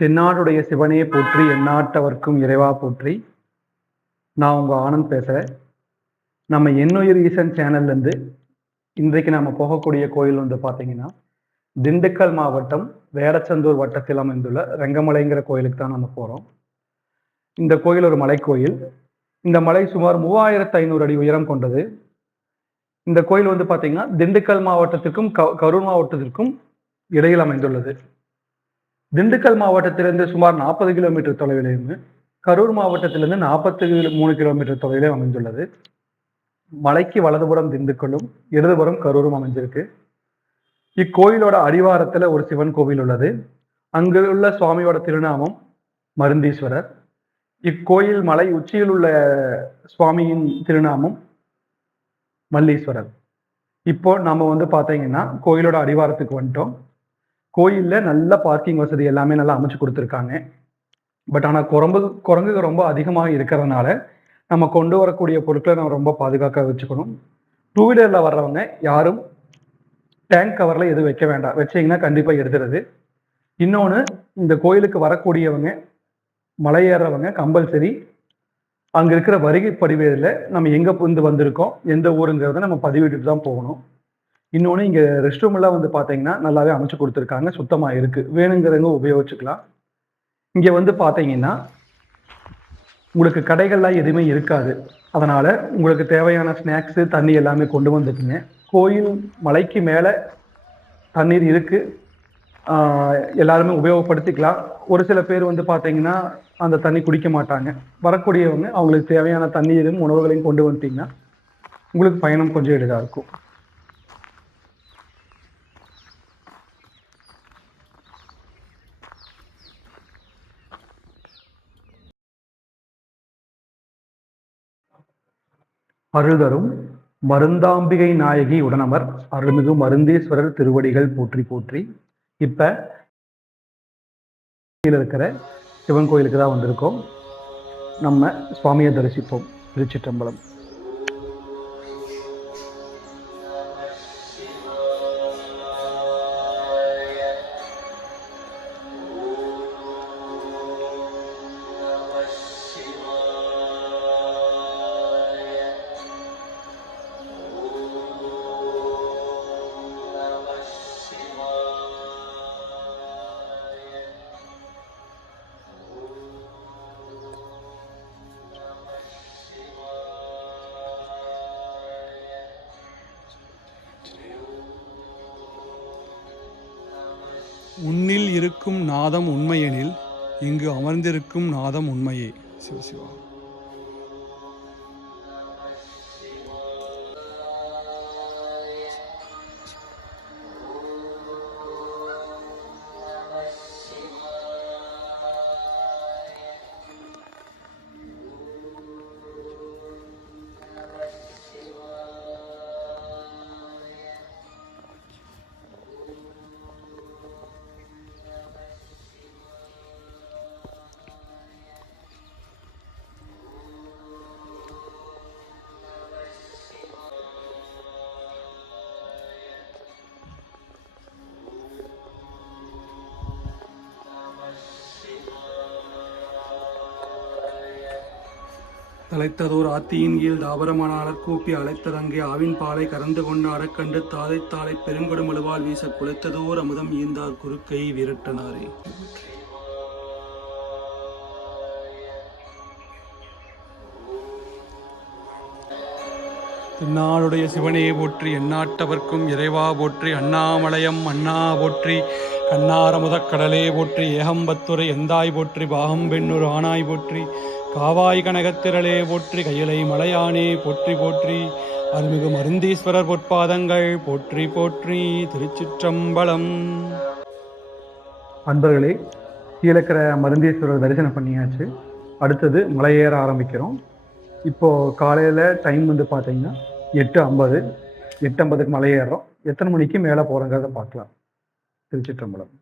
தென்னாடுடைய சிவனே போற்றி எந்நாட்டவர்க்கும் இறைவா போற்றி. நான் உங்க ஆனந்த் பேசுறேன். நம்ம எண்ணுயிர் ஈசன் சேனல்லேருந்து இன்றைக்கு நம்ம போகக்கூடிய கோயில் வந்து பார்த்தீங்கன்னா, திண்டுக்கல் மாவட்டம் வேடச்சந்தூர் வட்டத்தில் அமைந்துள்ள ரெங்கமலைங்கிற கோயிலுக்கு தான் நம்ம போறோம். இந்த கோயில் ஒரு மலைக்கோயில். இந்த மலை சுமார் 3500 அடி உயரம் கொண்டது. இந்த கோயில் வந்து பார்த்தீங்கன்னா, திண்டுக்கல் மாவட்டத்திற்கும் கரூர் மாவட்டத்திற்கும் இடையில் அமைந்துள்ளது. திண்டுக்கல் மாவட்டத்திலிருந்து சுமார் 40 கிலோமீட்டர் தொலைவிலும், கரூர் மாவட்டத்திலிருந்து 43 கிலோமீட்டர் தொலைவிலே அமைந்துள்ளது. மலைக்கு வலதுபுறம் திண்டுக்கல்லும், இடதுபுறம் கரூரும் அமைஞ்சிருக்கு. இக்கோயிலோட அடிவாரத்துல ஒரு சிவன் கோவில் உள்ளது. அங்கு உள்ள சுவாமியோட திருநாமம் மருந்தீஸ்வரர். இக்கோயில் மலை உச்சியில் உள்ள சுவாமியின் திருநாமம் மல்லீஸ்வரர். இப்போ நாம வந்து பார்த்தீங்கன்னா, கோயிலோட அடிவாரத்துக்கு வந்துட்டோம். கோயில்ல நல்ல பார்க்கிங் வசதி எல்லாமே நல்லா அமைச்சு கொடுத்துருக்காங்க. பட் ஆனால் குரங்குகள் ரொம்ப அதிகமாக இருக்கிறதுனால நம்ம கொண்டு வரக்கூடிய பொருட்களை நம்ம ரொம்ப பாதுகாக்க வச்சுக்கணும். டூ வீலரில் வர்றவங்க யாரும் டேங்க் கவரில் எதுவும் வைக்க வேண்டாம். வச்சிங்கன்னா கண்டிப்பாக எடுத்துறது. இன்னொன்று, இந்த கோயிலுக்கு வரக்கூடியவங்க, மலை ஏறவங்க கம்பல்சரி அங்கே இருக்கிற வருகை பதிவேடில் நம்ம எங்கே இருந்து வந்திருக்கோம், எந்த ஊருங்கிறத நம்ம பதிவிட்டு தான் போகணும். இன்னொன்று, இங்கே ரெஸ்ட் ரூம் எல்லாம் வந்து பார்த்தீங்கன்னா நல்லாவே அமைச்சு கொடுத்துருக்காங்க. சுத்தமாக இருக்குது. வேணுங்கிறவங்க உபயோகிச்சுக்கலாம். இங்கே வந்து பார்த்தீங்கன்னா உங்களுக்கு கடைகள்லாம் எதுவுமே இருக்காது. அதனால் உங்களுக்கு தேவையான ஸ்நாக்ஸு, தண்ணி எல்லாமே கொண்டு வந்துக்குங்க. கோயில் மலைக்கு மேலே தண்ணீர் இருக்குது. எல்லாருமே உபயோகப்படுத்திக்கலாம். ஒரு சில பேர் வந்து பார்த்தீங்கன்னா அந்த தண்ணி குடிக்க மாட்டாங்க. வரக்கூடியவங்க அவங்களுக்கு தேவையான தண்ணீரும் உணவுகளையும் கொண்டு வந்துட்டிங்கன்னா உங்களுக்கு பயணம் கொஞ்சம் எளிதாக இருக்கும். அருள்தரும் மருந்தாம்பிகை நாயகி உடனமர் அருள்மிகு மருந்தீஸ்வரர் திருவடிகள் போற்றி போற்றி. இப்ப இருக்கிற சிவன் கோயிலுக்கு தான் வந்திருக்கோம். நம்ம சுவாமியை தரிசிப்போம். திருச்சிற்றம்பலம். உன்னில் இருக்கும் நாதம் உண்மையெனில் இங்கு அமர்ந்திருக்கும் நாதம் உண்மையே. சிவசிவா. தலைத்ததோர் ஆத்தியின் கீழ் தாபரமானார் கூப்பி அழைத்ததங்கே ஆவின் பாலை கறந்து கொண்டு அடக்கண்டு தாதை தாளை பெருங்கொடும் அழுவால் வீச குலைத்ததோர் அமுதம் ஈந்தார் குறுக்கை விரட்டனாரே. தென்னாடுடைய சிவனே போற்றி எந்நாட்டவர்க்கும் இறைவா போற்றி. அண்ணாமலையம் அண்ணா போற்றி. கண்ணாரமுதக் கடலே போற்றி. ஏகம்பத்துரை எந்தாய் போற்றி. பாகம் பெண்ணூர் ஆனாய் போற்றி. காவாய் கனகத்திரளே போற்றி. கையிலை மலையானே போற்றி போற்றி. அருள்மிகு மருந்தீஸ்வரர் பொற்பாதங்கள் போற்றி போற்றி. திருச்சிற்றம்பலம். அன்பர்களே, கீழே இருக்கிற மருந்தீஸ்வரர் தரிசனம் பண்ணியாச்சு. அடுத்தது மலையேற ஆரம்பிக்கிறோம். இப்போது காலையில் டைம் வந்து பார்த்தீங்கன்னா 8:50. 8:50க்கு மலை ஏறுறோம். எத்தனை மணிக்கு மேலே போகிறோங்கிறத பார்க்கலாம். திருச்சிற்றம்பலம்.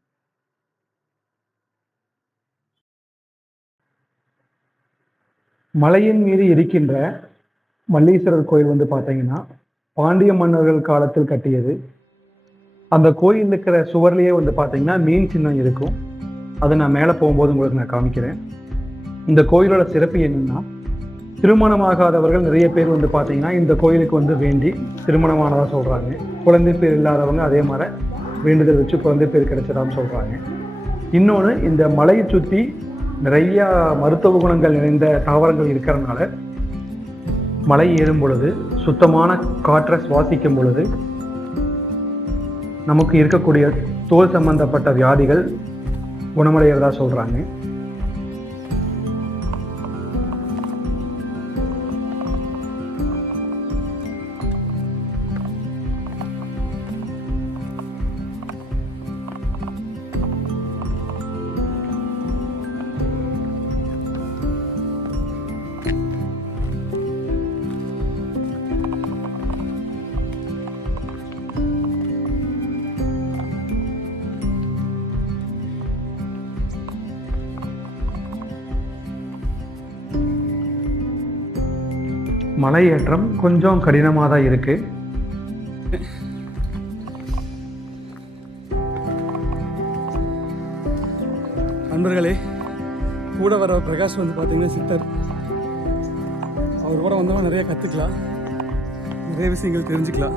மலையின் மீது இருக்கின்ற மல்லீஸ்வரர் கோயில் வந்து பார்த்தீங்கன்னா பாண்டிய மன்னர்கள் காலத்தில் கட்டியது. அந்த கோயில் இருக்கிற சுவர்லேயே வந்து பார்த்தீங்கன்னா மீன் சின்னம் இருக்கும். அதை நான் மேலே போகும்போது உங்களுக்கு நான் காமிக்கிறேன். இந்த கோயிலோட சிறப்பு என்னென்னா, திருமணமாகாதவர்கள் நிறைய பேர் வந்து பார்த்தீங்கன்னா இந்த கோயிலுக்கு வந்து வேண்டி திருமணமானதாக சொல்கிறாங்க. குழந்தை பேர் இல்லாதவங்க அதே மாதிரி வேண்டுதல் வச்சு குழந்தை பேர் கிடைச்சதான்னு சொல்கிறாங்க. இன்னொன்று, இந்த மலையை சுற்றி நிறையா மருத்துவ குணங்கள் நிறைந்த தாவரங்கள் இருக்கிறதுனால மலை ஏறும் பொழுது சுத்தமான காற்றை சுவாசிக்கும் பொழுது நமக்கு இருக்கக்கூடிய தோல் சம்பந்தப்பட்ட வியாதிகள் குணமடைகிறதா சொல்கிறாங்க. மலையேற்றம் கொஞ்சம் கடினமாக தான் இருக்குது. நண்பர்களே, கூட வர பிரகாஷ் வந்து பார்த்தீங்கன்னா சித்தர். அவர் கூட வந்தவங்க நிறைய கற்றுக்கலாம், நிறைய விஷயங்கள் தெரிஞ்சுக்கலாம்.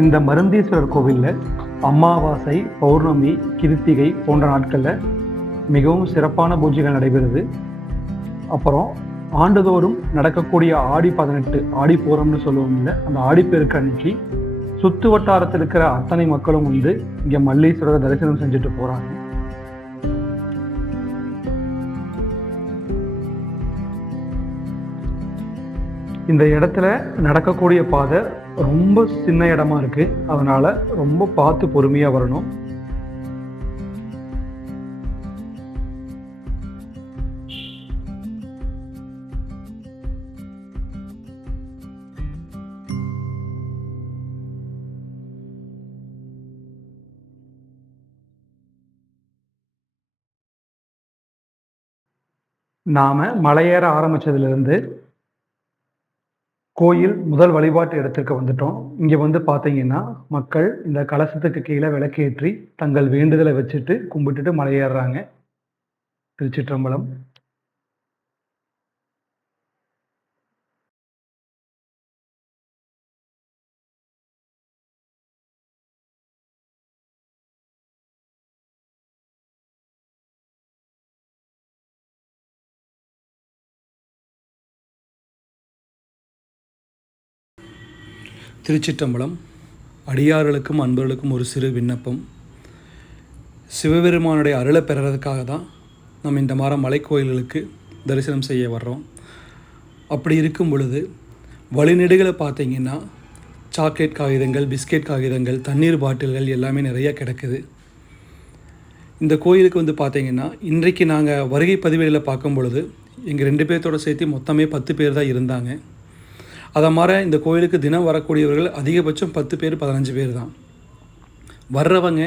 இந்த மருந்தீஸ்வரர் கோவிலில் அமாவாசை, பௌர்ணமி, கிருத்திகை போன்ற நாட்களில் மிகவும் சிறப்பான பூஜைகள் நடைபெறுது. அப்புறம் ஆண்டுதோறும் நடக்கக்கூடிய ஆடி 18 ஆடி பூரம்னு சொல்லுவோம் இல்லை, அந்த ஆடிப்பெருக்கு அன்னைக்கு சுற்று வட்டாரத்தில் இருக்கிற அத்தனை மக்களும் வந்து இங்கே மல்லீஸ்வரரை தரிசனம் செஞ்சுட்டு போகிறாங்க. இந்த இடத்துல நடக்கக்கூடிய பாதை ரொம்ப சின்ன இடமா இருக்கு, அதனால ரொம்ப பார்த்து பொறுமையா வரணும். நாம மலையேற ஆரம்பிச்சதுலேருந்து கோயில் முதல் வழிபாட்டு இடத்திற்கு வந்துட்டோம். இங்கே வந்து பார்த்தீங்கன்னா மக்கள் இந்த கலசத்துக்கு கீழே விளக்கேற்றி தங்கள் வேண்டுதலை வச்சுட்டு கும்பிட்டுட்டு மலையேறுறாங்க. திருச்சிற்றம்பலம். திருச்சிற்றம்பலம். அடியார்களுக்கும் அன்பர்களுக்கும் ஒரு சிறு விண்ணப்பம். சிவபெருமானுடைய அருளை பெறுறதுக்காக தான் நம்ம இந்த மாதிரி மலைக்கோயில்களுக்கு தரிசனம் செய்ய வர்றோம். அப்படி இருக்கும் பொழுது வழிநெடுகளை பார்த்தீங்கன்னா சாக்லேட் காகிதங்கள், பிஸ்கெட் காகிதங்கள், தண்ணீர் பாட்டில்கள் எல்லாமே நிறையா கிடக்குது. இந்த கோயிலுக்கு வந்து பார்த்தீங்கன்னா இன்றைக்கு நாங்கள் வருகை பதிவேடில் பார்க்கும் பொழுது எங்கள் 2 பேர்த்தோடு சேர்த்து மொத்தமே 10 பேர் தான் இருந்தாங்க. அதை மாதிரி இந்த கோயிலுக்கு தினம் வரக்கூடியவர்கள் அதிகபட்சம் 10 பேர் 15 பேர் தான். வர்றவங்க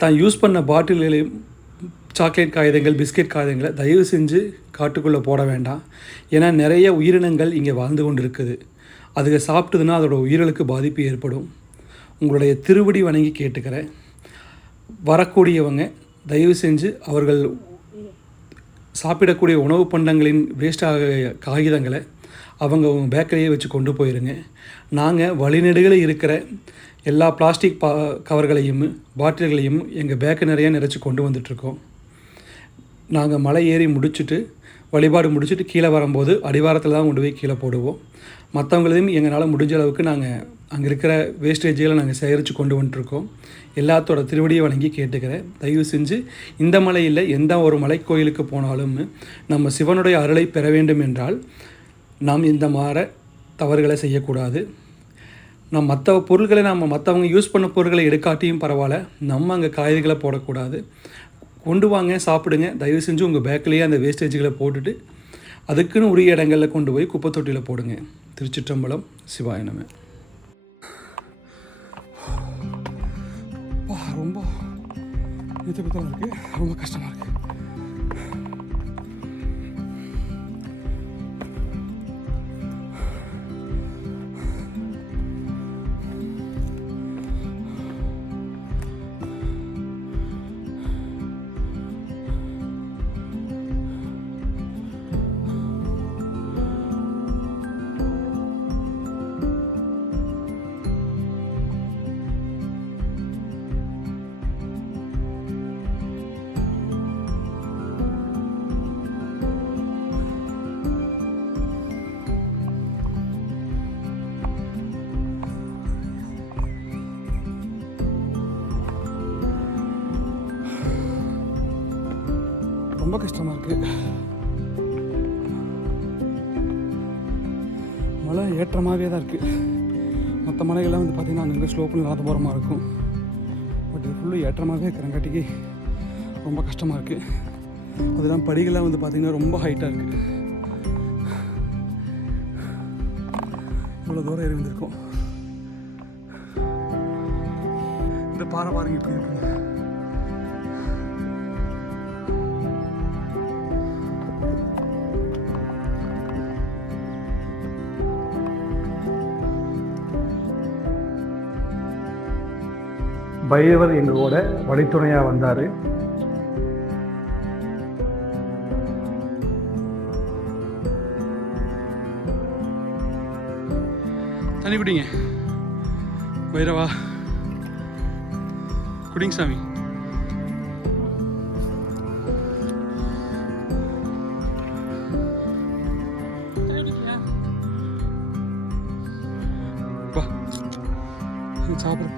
தான் யூஸ் பண்ண பாட்டில்களையும் சாக்லேட் காகிதங்கள், பிஸ்கெட் காகிதங்களை தயவு செஞ்சு காட்டுக்குள்ளே போட வேண்டாம். ஏன்னா நிறைய உயிரினங்கள் இங்கே வாழ்ந்து கொண்டு இருக்குது. அதுக்கு சாப்பிட்டுதுன்னா அதோட உயிர்களுக்கு பாதிப்பு ஏற்படும். உங்களுடைய திருவடி வணங்கி கேட்டுக்கிறேன். வரக்கூடியவங்க தயவு செஞ்சு அவர்கள் சாப்பிடக்கூடிய உணவு பண்டங்களின் வேஸ்டாக காகிதங்களை அவங்க பேக்கரியை வச்சு கொண்டு போயிருங்க. நாங்கள் வழிநெடுகளில் இருக்கிற எல்லா பிளாஸ்டிக் கவர்களையும் பாட்டில்களையும் எங்கள் பேக்கு நிறையா நிறைச்சி கொண்டு வந்துட்ருக்கோம். நாங்கள் மலை ஏறி முடிச்சுட்டு வழிபாடு முடிச்சுட்டு கீழே வரும்போது அடிவாரத்தில் தான் கொண்டு போய் கீழே போடுவோம். மற்றவங்களையும் எங்களால் முடிஞ்ச அளவுக்கு நாங்கள் அங்கே இருக்கிற வேஸ்டேஜ்களை நாங்கள் சேகரித்து கொண்டு வந்துட்டுருக்கோம். எல்லாத்தோட திருவடியை வணங்கி கேட்டுக்கிறேன். தயவு செஞ்சு இந்த மலையில் எந்த ஒரு மலைக்கோயிலுக்கு போனாலும் நம்ம சிவனுடைய அருளை பெற வேண்டும் என்றால் நாம் இந்த மாதிரி தவறுகளை செய்யக்கூடாது. மற்ற பொருட்களை மற்றவங்க யூஸ் பண்ண பொருட்களை எடுக்காட்டியும் பரவாயில்ல, நம்ம அங்கே காய்கறிகளை போடக்கூடாது. கொண்டு வாங்க, சாப்பிடுங்க. தயவு செஞ்சு உங்கள் பேக்கிலேயே அந்த வேஸ்டேஜ்களை போட்டுட்டு அதுக்குன்னு உரிய இடங்களில் கொண்டு போய் குப்பை தொட்டியில் போடுங்க. திருச்சிற்றம்பலம். சிவாய நம. ரொம்ப நித்தப்பத்தலாம் இருக்குது, ரொம்ப கஷ்டமாக இருக்குது. ரொம்ப கஷ்டமாக இருக்குது. மலை ஏற்றமாகவே தான் இருக்குது. மற்ற மலைகள்லாம் வந்து பார்த்திங்கன்னா அங்கே ஸ்லோப்பில் இல்லாத போகிற மாதிரி இருக்கும். பட் இது ஃபுல்லு ஏற்றமாகவே இருக்கிறங்காட்டிக்கு ரொம்ப கஷ்டமாக இருக்குது. அதெல்லாம் படிகள்லாம் வந்து பார்த்திங்கன்னா ரொம்ப ஹைட்டாக இருக்குது. இவ்வளோ தூரம் ஏறி வந்திருக்கோம். இந்த பாறை பாருங்க இப்படி இருக்குங்க. பைரவர் எங்களோட வழித்துணையாக வந்தார். தண்ணி குடிங்க பைரவா, குடிங்க சாமி. சாப்பிடு.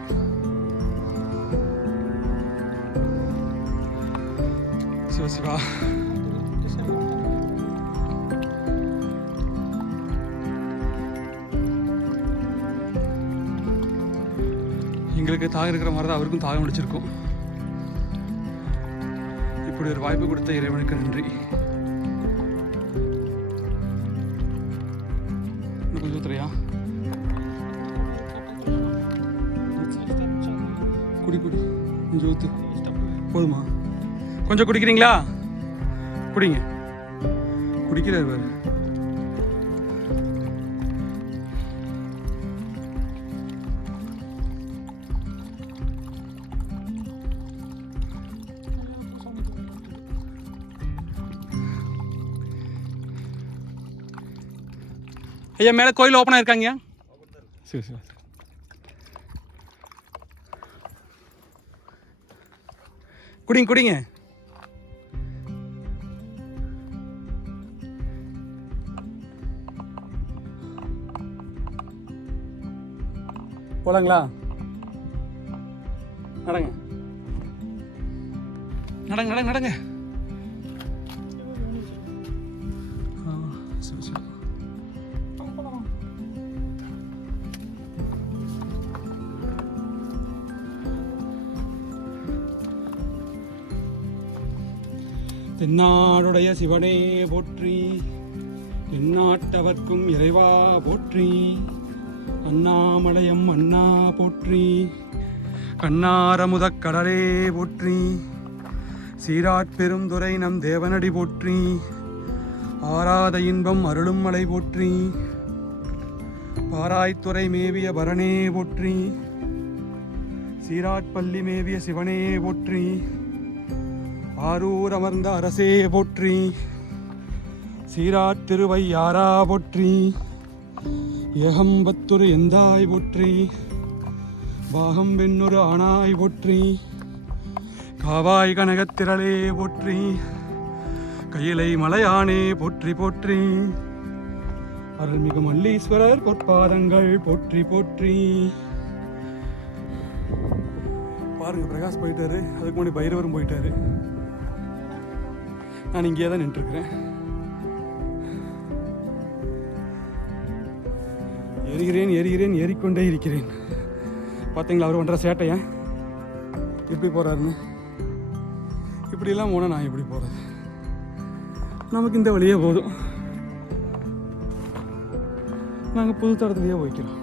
சிவா சிவா. எங்களுக்கு தாகம் இருக்கிற மாதிரி தான் அவருக்கும் தாகம் முடிச்சிருக்கும். இப்படி ஒரு வாய்ப்பு கொடுத்த இறைவனுக்கு நன்றி. இன்னும் கொஞ்சம் ஊத்துறியா? குடி குடி, கொஞ்சம் ஊத்து. போதுமா? கொஞ்சம் குடிக்கிறீங்களா? குடிங்க. குடிக்கிறார் பாரு. ஐயா மேலே கோயில் ஓப்பனாக இருக்காங்கய்யா? சரி சரி. குடிங்க குடிங்க. போலாங்களா? நடங்க நடங்க நடங்க நடங்க. சரி சரி. தென்னாடுடைய சிவனே போற்றி, எந்நாட்டவர்க்கும் இறைவா போற்றி, அண்ணாமலையம் அண்ணா போற்றி, கண்ணாரமுதக் கடலே போற்றி, சீராட்பெருந்துறை நம் தேவனடி போற்றி, ஆராத இன்பம் அருளும் மலை போற்றி, பாராய்த்துறை மேவிய பரணே போற்றி, சீராட்பள்ளி மேவிய சிவனே போற்றி, ஆரூர் அமர்ந்த அரசே போற்றி, சீராட்டிருவையாரா போற்றி, ஏகம்பத்துரு எந்தாய் போற்றி, பாகம் பெண்ணொரு ஆனாய் போற்றி, காவாய் கனகத்திரளே போற்றி, கையிலை மலையானே போற்றி போற்றி, அருள்மிகு மல்லீஸ்வரர் பொற்பாதங்கள் போற்றி போற்றி. பாருங்க, பிரகாஷ் போயிட்டாரு, அதுக்கு முன்னாடி பைரவரும் போயிட்டாரு. நான் இங்கேயே தான் நின்றுருக்கிறேன். ஏறுகிறேன் ஏறிக்கொண்டே இருக்கிறேன். பார்த்தீங்களா அவர் பண்ணுற சேட்டையா எப்படி போகிறாருன்னு? இப்படியெல்லாம் போனால் நான் எப்படி போகிறது? நமக்கு இந்த வழியே போதும். நாங்கள் புது தடத்துலேயே போய்க்கிறோம்.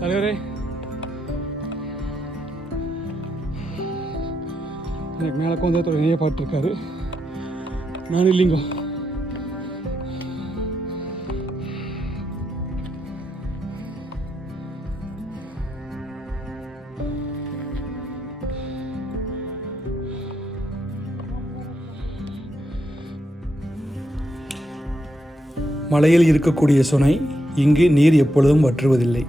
தலைவரே, எனக்கு மேலே கோந்தத்தோட நிறைய பாட்டுருக்காரு, நான் இல்லைங்க. மலையில் இருக்கக்கூடிய சுனை இங்கு நீர் எப்பொழுதும் வற்றுவதில்லை.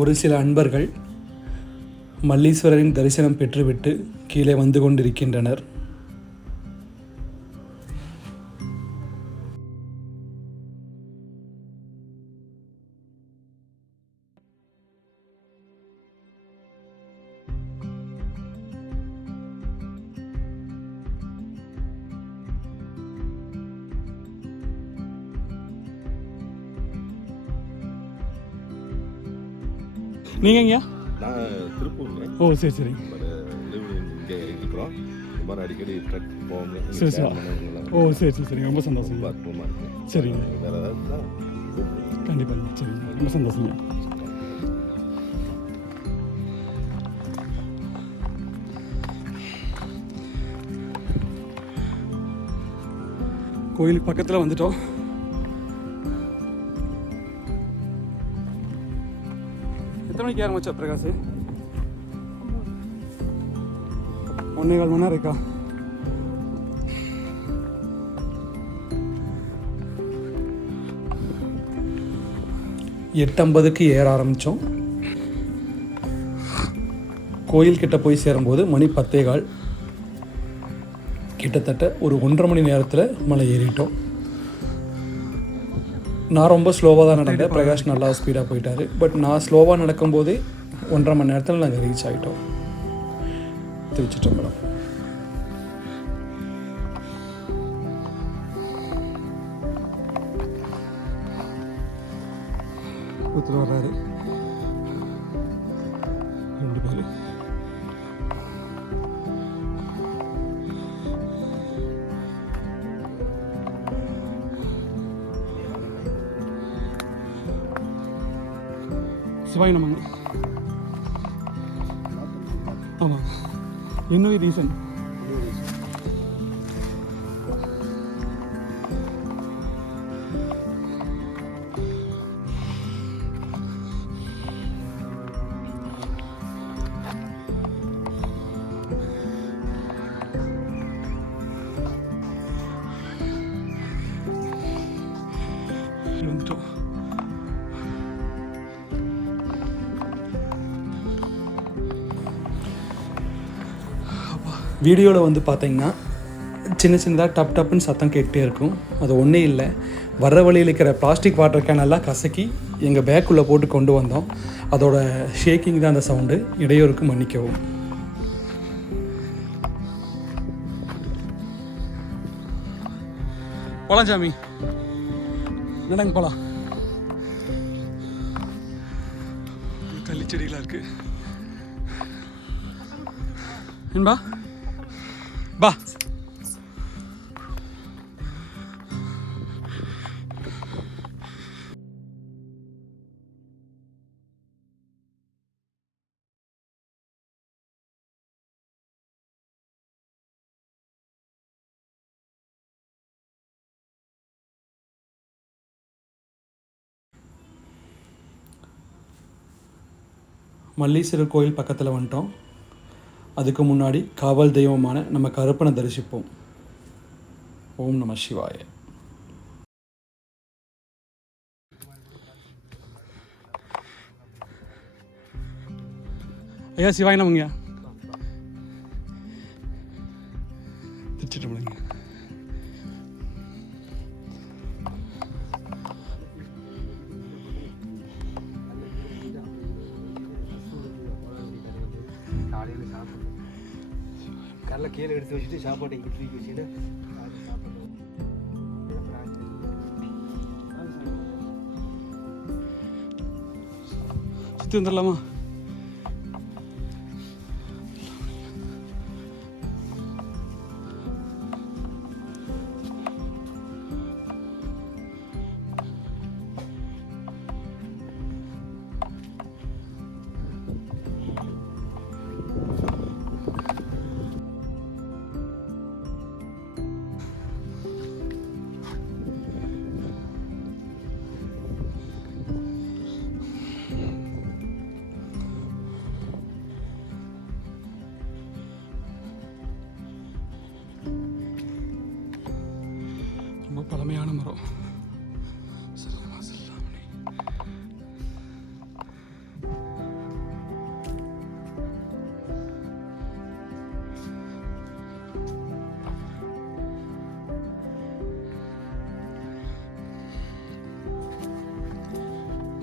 ஒரு சில அன்பர்கள் மல்லீஸ்வரரின் தரிசனம் பெற்றுவிட்டு கீழே வந்து கொண்டிருக்கின்றனர். நீங்கள் எங்கேயா? நாங்கள் திருப்பூருங்க. ஓ சரி சரி. இங்கே இருக்கிறோம். இந்த மாதிரி அடிக்கடி ட்ரக் போவோங்க. சரி சரி. ஓ சரி சரி சரிங்க, ரொம்ப சந்தோஷம். ரொம்ப அற்புதமாக இருக்குது. சரிங்க, வேறு ஏதாவது தான் கூப்பிடுங்க. கண்டிப்பாங்க. சரிங்க, ரொம்ப சந்தோஷங்க. கோயிலுக்கு பக்கத்தில் வந்துட்டோம். எத்தனை மணிக்கு ஆரம்பிச்சா பிரகாஷ்? 1.25 மணி நேரம் இருக்கா? எட்டு ஏற ஆரம்பித்தோம். கோயில்கிட்ட போய் சேரும்போது மணி 10:15. கிட்டத்தட்ட ஒரு 1.5 மணி நேரத்தில் மலை ஏறிட்டோம். நான் ரொம்ப ஸ்லோவாக தான் நடந்தேன், பிரகாஷ் நல்லா ஸ்பீடாக போயிட்டார். பட் நான் ஸ்லோவாக நடக்கும்போதே 1.5 மணி நேரத்தில் நாங்கள் ரீச் ஆகிட்டோம் திருச்சிற்றம்பலம். ஒருத்தர் வர்றாரு, 2 பேர். சிவாய் நமங்க. ஆமாம், இன்னும் ரீசன். வந்துட்டோம். வீடியோவில் வந்து பார்த்தீங்கன்னா சின்ன சின்னதாக டப் டப்புன்னு சத்தம் கேட்டுகிட்டே இருக்கும். அது ஒன்றே இல்லை, வர்ற வழியில் இருக்கிற பிளாஸ்டிக் வாட்டர் கேனெல்லாம் கசக்கி எங்கள் பேக்குள்ளே போட்டு கொண்டு வந்தோம். அதோட ஷேக்கிங் தான் அந்த சவுண்டு. இடையூறுக்கு மன்னிக்கவும். போலாம் சாமி, நடங்க போகலாம். கள்ளிச்செடிகளாக இருக்குது. என்பா பா. மல்லீஸ்வரர் கோயில் பக்கத்தில் வந்துட்டோம். அதுக்கு முன்னாடி காவல் தெய்வமான நம்ம கருப்பனை தரிசிப்போம். ஓம் நம சிவாய. ஐயா சிவாய நமங்கய்யா. திருச்சிட்டம்பலங்க. காலையில் சாப்பிட்டு கடலை கீழே எடுத்து வச்சுட்டு சாப்பாட்டை இங்கே தூக்கி வச்சுட்டு சுற்றி வந்துடலாமா? ரொம்ப பழமையான மரம்.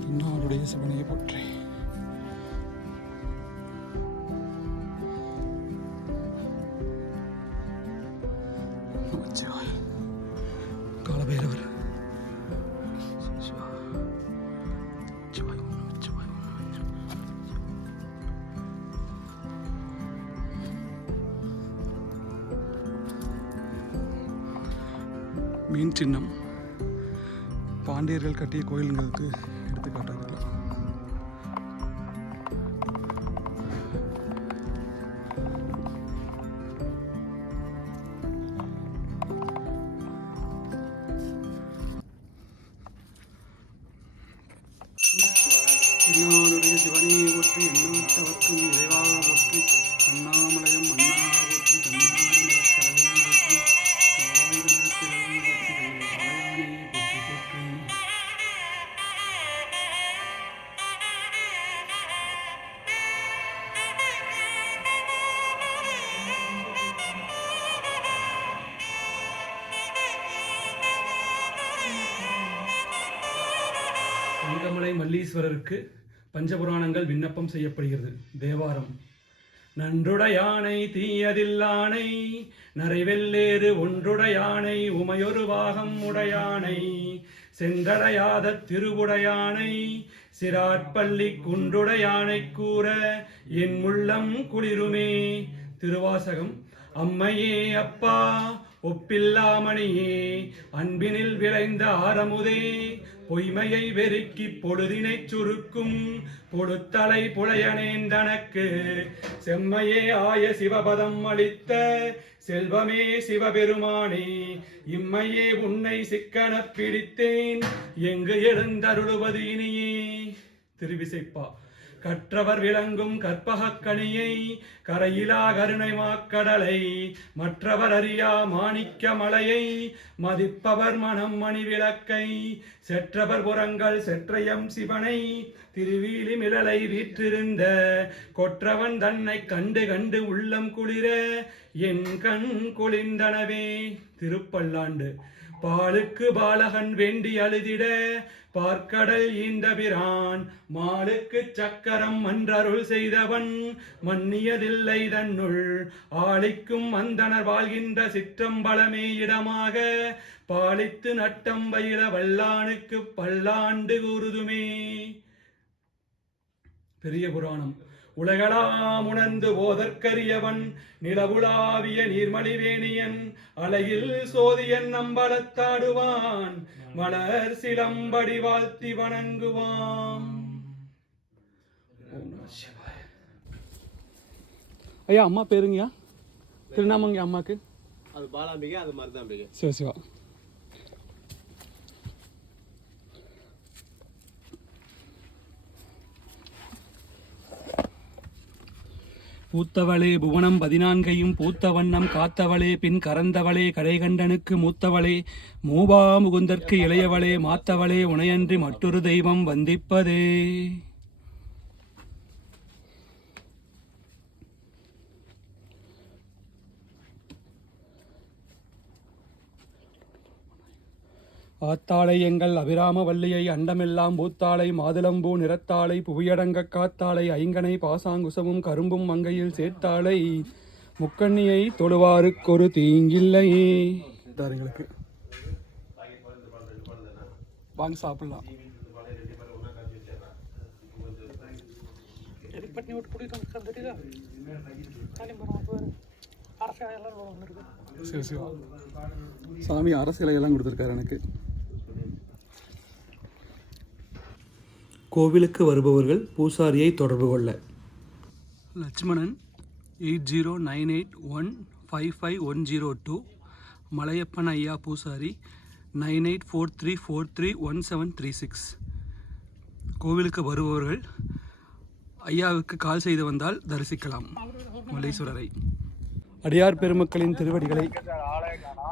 இன்னாருடைய சிவனையை போற்றி. நமச்சிவாய. காலபைரவர். மீன் சின்னம் பாண்டியர்கள் கட்டிய கோயில்களுக்கு எடுத்துக்காட்டாக இருக்கலாம். என்னாளுடைய சிவனையை போற்றி எண்ணாட்டவர்க்கும் இறைவா போற்றி அண்ணாமலையம் அண்ணா போற்றி கண்ணாரமலக்கடலை போற்றி காவாய் கண்டத்திலே போற்றி ஆயானையை போற்றி போற்றி. தங்கமலை மல்லீஸ்வரருக்கு பஞ்சபுராணங்கள் விண்ணப்பம் செய்யப்படுகிறது. தேவாரம். நன்றுடையானை தீயதில்லானை நரைவெல்லேறு ஒன்றுடையானை உமையொரு பாகம் உடையானை சென்றடையாத திருவுடையானை சிராட்பள்ளி குன்றுடையானை கூற என் உள்ளம் குளிருமே. திருவாசகம். அம்மையே அப்பா ஒப்பில்லாமணியே அன்பினில் விளைந்த ஆரமுதே பொய்மையை வெறுக்கி பொழுதினைச் சுருக்கும் பொடுத்தலை புலையனேன் தனக்கு செம்மையே ஆய சிவபதம் அளித்த செல்வமே சிவபெருமானே இம்மையே உன்னை சிக்கனப் பிடித்தேன் எங்கு எழுந்தருளுவது இனியே. திருவிசைப்பா. கற்றவர் விளங்கும் கற்பகக் கனியை கரையிலா கருணை மாக்கடலை மற்றவர் அறியா மாணிக்க மலையை மதிப்பவர் மனம் மணி விளக்கை செற்றவர் புறங்கள் செற்றையம் சிவனை திருவீலி மிளலை வீற்றிருந்த கொற்றவன் தன்னை கண்டு கண்டு உள்ளம் குளிர என் கண் குளிர்ந்தனவே. திருப்பல்லாண்டு. பாலுக்கு பாலகன் வேண்டி அழுதிட பார்க்கடல் ஈந்தபிரான் மாலுக்கு சக்கரம் மன்றருள் செய்தவன் மன்னியதில்லை தன்னுள் ஆளிக்கும் அந்தனர் வாழ்கின்ற சிற்றம்பலமே இடமாக பாலித்து நட்டம் பயில வல்லானுக்கு பல்லாண்டு கூறுதுமே. பெரிய புராணம். உலகளாம் உணர்ந்து போதற்கரியவன் நிலவுலாவிய நீர்மலிவேணியன் அலையில் சோதியன் நம்பலத்தாடுவான் மலர் சிலம்படி வாழ்த்தி வணங்குவான். ஐயா அம்மா பேருங்கய்யா? திருநாமங்க அம்மாக்கு? அது பாலாம்பிகை, அது மருதாம்பிகை. சிவ சிவா. பூத்தவளே புவனம் 14ஐயும் பூத்த வண்ணம் காத்தவளே பின் கறந்தவளே கடைகண்டனுக்கு மூத்தவளே மூவா முகுந்தற்கு இளையவளே மாத்தவளே உனையன்றி மற்றொரு தெய்வம் வந்திப்பதே. ஆத்தாளை எங்கள் அபிராம வல்லியை அண்டமெல்லாம் பூத்தாளை மாதுளம்பூ நிறத்தாளை புவியடங்க காத்தாளை ஐங்கனை பாசாங்குசமும் கரும்பும் மங்கையில் சேர்த்தாளை முக்கண்ணியை தொழுவாருக்கொரு தீங்கில்லையே. தாருங்களுக்கு வாங்க சாப்பிடலாம். சரி சரி சாமி அரசியலையெல்லாம் கொடுத்துருக்காரு எனக்கு. கோவிலுக்கு வருபவர்கள் பூசாரியை தொடர்பு கொள்ள லட்சுமணன் 8098155102, மலையப்பன் ஐயா பூசாரி 9843431736. கோவிலுக்கு வருபவர்கள் ஐயாவுக்கு கால் செய்து வந்தால் தரிசிக்கலாம் மல்லீஸ்வரரை. அடியார் பெருமக்களின் திருவடிகளை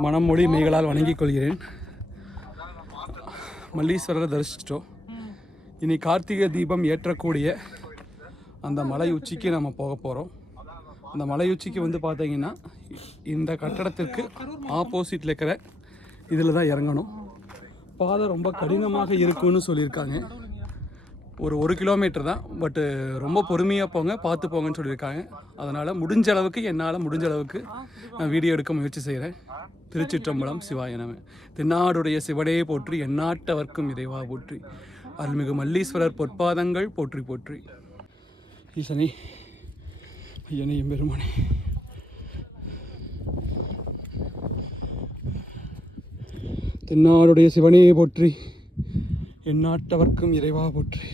மனம் மொழி மெய்களால் வணங்கிக் கொள்கிறேன். மல்லீஸ்வரரை தரிசிச்சிட்டோம். இனி கார்த்திகை தீபம் ஏற்றக்கூடிய அந்த மலை உச்சிக்கு நம்ம போக போகிறோம். அந்த மலை உச்சிக்கு வந்து பார்த்தீங்கன்னா இந்த கட்டடத்திற்கு ஆப்போசிட்டில் இருக்கிற இதில் தான் இறங்கணும். பாதை ரொம்ப கடினமாக இருக்குன்னு சொல்லியிருக்காங்க. ஒரு கிலோமீட்டர் தான், பட்டு ரொம்ப பொறுமையாக போங்க, பார்த்து போங்கன்னு சொல்லியிருக்காங்க. அதனால் முடிஞ்ச அளவுக்கு என்னால் முடிஞ்ச அளவுக்கு நான் வீடியோ எடுக்க முயற்சி செய்கிறேன். திருச்சிற்றம்பலம் சிவாய நம. தென்னாடுடைய சிவனே போற்றி, எந்நாட்டவர்க்கும் இறைவா போற்றி, அருள்மிகு மல்லீஸ்வரர் பொற்பாதங்கள் போற்றி போற்றி. ஈசனே ஐயனே எம்பெருமானே. தென்னாடுடைய சிவனே போற்றி, எந்நாட்டவர்க்கும் இறைவா போற்றி.